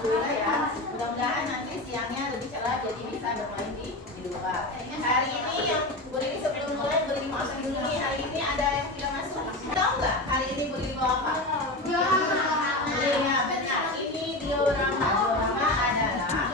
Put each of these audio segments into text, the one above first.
alhamdulillah ya. Mudah-mudahan nanti siangnya lebih cerah jadi bisa bermain di luar. Hari ini yang Bu Riri sebelum mulai Bu Riri maafkan dulu nih, hari ini ada yang tidak masuk. Tahu nggak hari ini Bu Riri bawa apa? Iya benar, ini diorama. Diorama adalah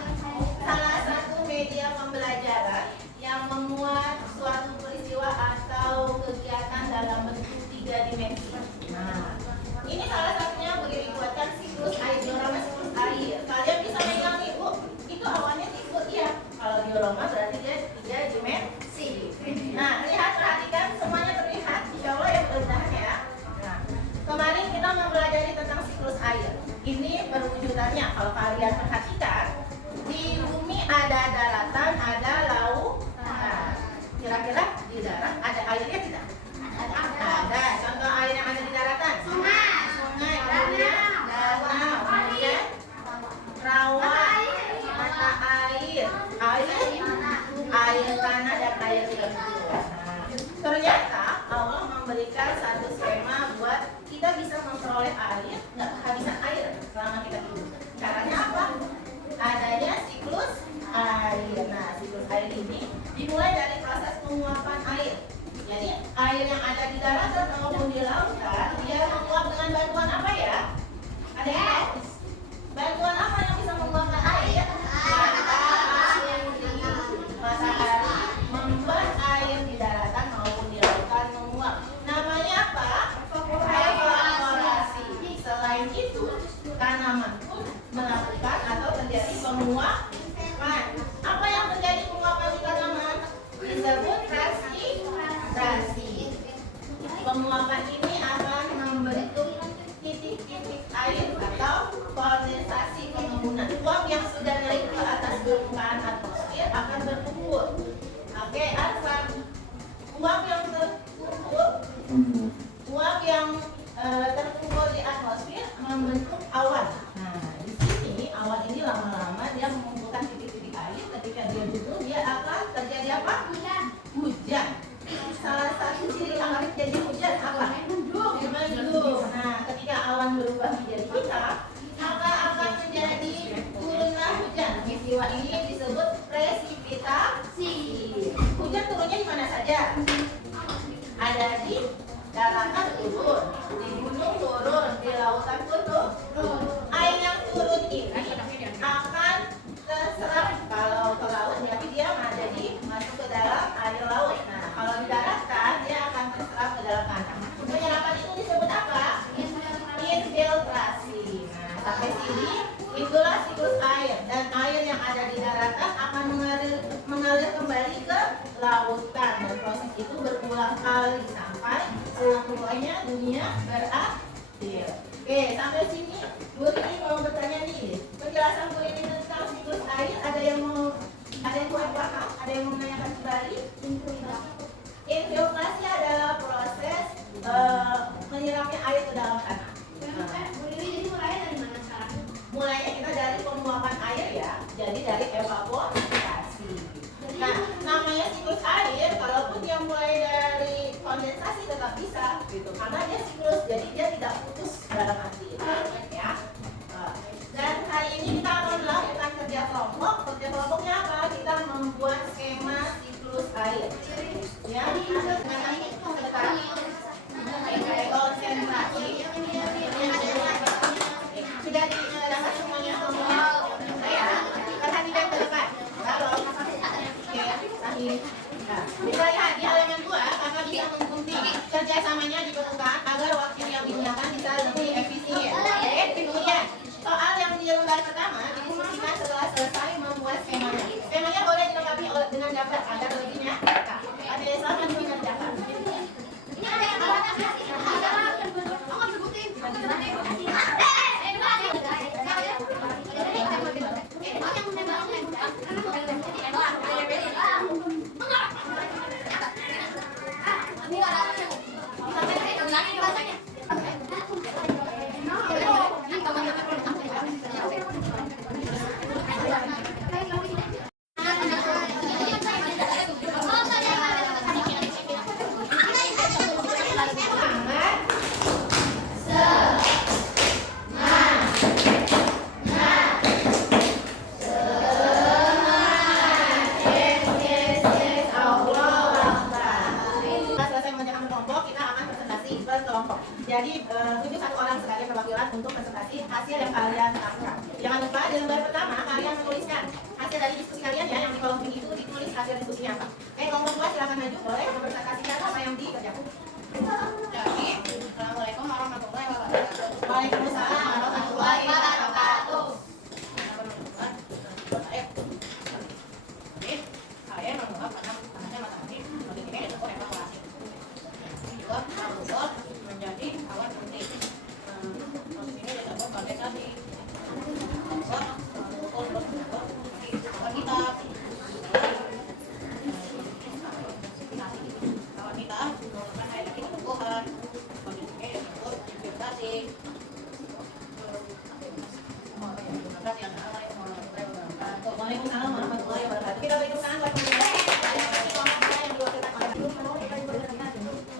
salah satu media pembelajaran yang memuat suatu peristiwa atau kegiatan dalam bentuk 3 dimensi. Nah, ini salah satunya Bu Riri buatkan siklus air, diorama siklus air. Kalian bisa megang nih Bu, itu awalnya siklus ya. Kalau diorama berarti dia 3 dimensi. Nah, lihat, perhatikan, semuanya terlihat. Insya Allah ya mudah-mudahan ya. Nah, kemarin kita mempelajari tentang siklus air. Ini perwujudannya. Kalau kalian perhatikan, di bumi ada daratan, ada laut. Nah, kira-kira di darat ada airnya tidak? Ada. Contoh air yang ada di daratan? Sungai, kemudian danau, kemudian rawa, mata air, air tanah dan air terjun. Ternyata Allah memberikan satu skema buat kita bisa memperoleh air, nggak kehabisan air selama kita hidup. Caranya apa? Adanya siklus air. Nah, siklus air ini dimulai dari proses penguapan air. Jadi air yang ada di daratan maupun di lautan dia menguap dengan bantuan apa ya? Ada yang tahu? Bantuan apa yang bisa menguapkan air? Matahari membuat air di daratan maupun di lautan menguap. Namanya apa? Evaporasi. Selain itu, tanaman pun melakukan atau terjadi penguapan. Apa yang terjadi penguapan di tanaman? Disebut respirasi. Penguapan ini akan membentuk titik-titik air atau kondensasi pengembunan. Uap yang sudah naik ke atas permukaan atmosfer akan berkumpul. Oke, Arfan. Uap yang terkumpul di atmosfer membentuk awan. Nah, di sini awan ini lama-lama dia mengumpulkan titik-titik air. Ketika dia jenuh, dia akan terjadi apa? Hujan. Salah satu ciri akan terjadi hujan apa? Mendung. Nah, ketika awan berubah menjadi hitam, maka akan menjadi turunlah hujan. Peristiwa ini disebut presipitasi. Hujan turunnya di mana saja? Ada di daratan turun, di gunung turun, di lautan turun. Air yang turun ini akan terserap kalau ke laut, tapi dia masuk ke dalam air laut. Nah, kalau di daratan dia akan terserap ke dalam tanah. Penyerapan itu disebut apa? Infiltrasi. Nah, sampai sini itulah siklus air, dan air yang ada di daratan akan mengalir kembali ke lautan, dan proses itu berulang kali sampai selamanya dunia berakhir. Oke, sampai sini Bu Riri mau bertanya nih, penjelasan Bu Riri tentang siklus air ada yang kurang paham, ada yang mau menanyakan kembali? Infiltrasi adalah proses menyiramnya air ke dalam tanah. Mulainya kita dari penguapan air ya, jadi dari evaporasi. Nah, namanya siklus air, kalaupun dia mulai dari kondensasi tetap bisa, gitu, karena dia siklus, jadi dia tidak putus dalam arti itu, ya. Dan hari ini kita akan melakukan kerja kelompok. Kerja kelompoknya apa? Kita membuat skema siklus air. Ya, konsentrasi. Sudah dapat semuanya semua ya. Perhatikan ke depan. Halo. Oke, sahih. Nah, kita lihat di halaman 2, kakak bisa menggunting kerjasamanya diperlukan agar waktu yang digunakan bisa lebih efisien. Oke, kemudian soal yang di lembar pertama didiskusikan setelah selesai membuat skemanya. Skemanya boleh dilengkapi dengan daftar agar lebih nyata. Ada yang sama mengerjakan. di lembar pertama kalian menuliskan hasil dari diskusi kalian ya, yang di kolom itu ditulis hasil diskusinya apa. Kelompok 2 silakan maju, boleh mempresentasikan apa yang dikerjakan. Jadi, Assalamualaikum warahmatullahi wabarakatuh. Waalaikumsalam warahmatullahi wabarakatuh. Kalian menganggap karena matematik ini itu evaluasi. Juga harus menjadi alat penting. Ini disebut sebagai tadi Waalaikumsalam warahmatullahi wabarakatuh. Kita berikan tangan buat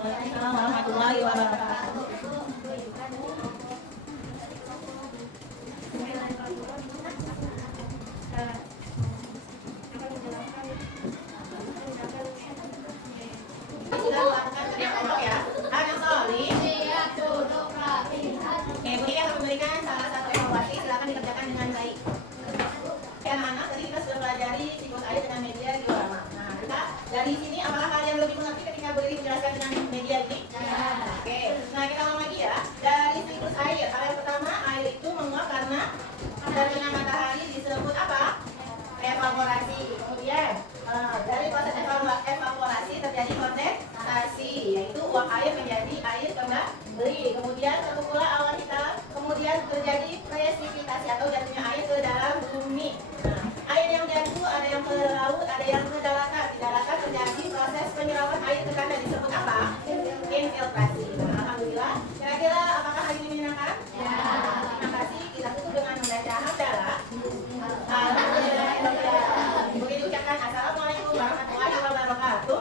Waalaikumsalam warahmatullahi wabarakatuh. Sudah melakukan kerja kelompok ya. Hal yang solid. Oke, Bu Lia akan memberikan salah satu evaluasi. Silakan dikerjakan dengan baik. Anak-anak, tadi kita sudah pelajari siklus air dengan media diorama. Nah, kita dari sini apakah kalian lebih mengerti ketika Bu Lia menjelaskan dengan media ini? Ya. Oke, nah kita ulang lagi ya. Dari siklus air, hal yang pertama, air itu menguap karena terkena matahari disebut apa? Evaporasi. Kemudian dari proses evaporasi terjadi kondensasi, yaitu uap air menjadi air kembali. Kemudian terbentuk pula awan hitam. Kemudian terjadi presipitasi atau jatuhnya air ke dalam bumi. Nah, air yang jatuh ada yang ke laut, ada yang ke daratan. Di daratan terjadi proses penyerapan air ke tanah disebut apa? Infiltrasi. Nah, alhamdulillah. Kira-kira apakah hari ini menyenangkan? Ya. Terima kasih. Kita tutup dengan membaca hamdalah. Alhamdulillah. Begitu ucapkan assalamualaikum warahmatullahi wabarakatuh.